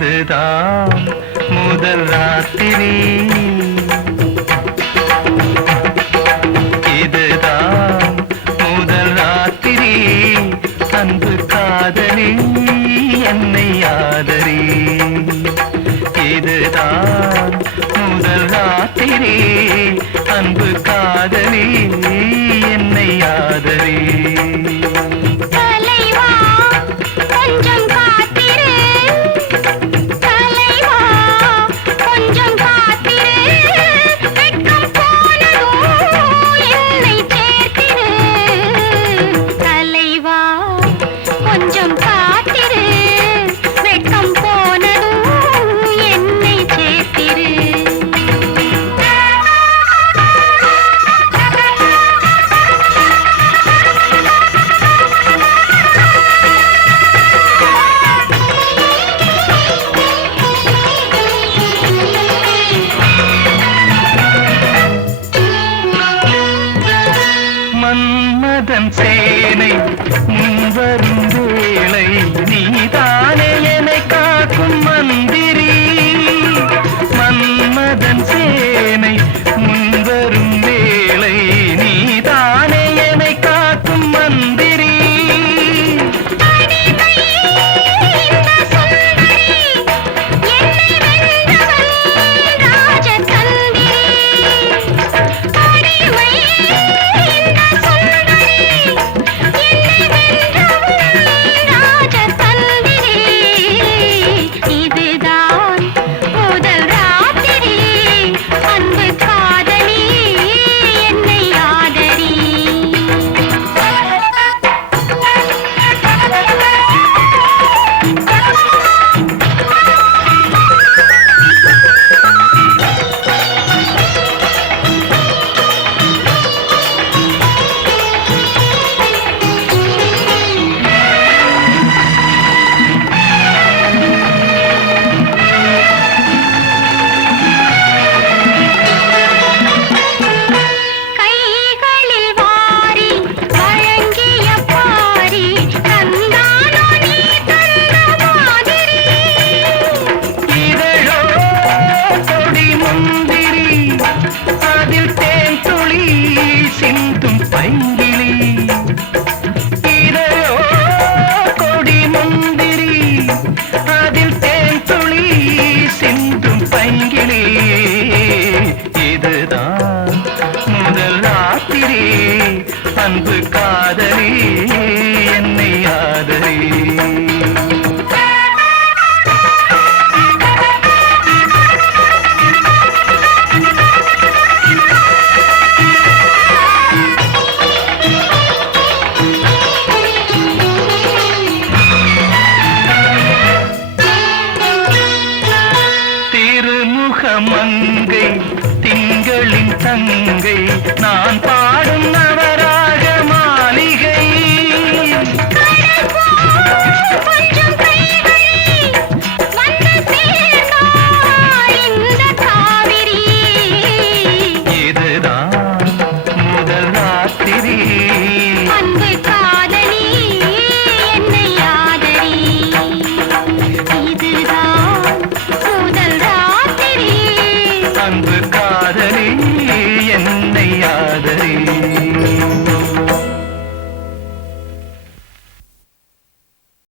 இதுதான் முதல் ராத்திரி, இதுதான் முதல் ராத்திரி. அன்பு காதலி என்னை ஆதரி, இதுதான் முதல் ராத்திரி. அன்பு காதலி என்னை ஆதரி. மன்மதன் சேனை முன்வரும் வேளை, நீதானே என்னை காக்கும் மந்திரி. மன்மதன் சேனை முன்வரும் வேளை, நீதானே என்னை காக்கும் மந்திரி. சிந்தும் பைங்கிளி இதோ கொடி முந்திரி, அதில் தேன் துளி சிந்தும் பைங்கிளி. இதுதான் முதல் ராத்திரி, அன்பு காதலி என்னை ஆதரி. மங்கை திங்களின் தங்கை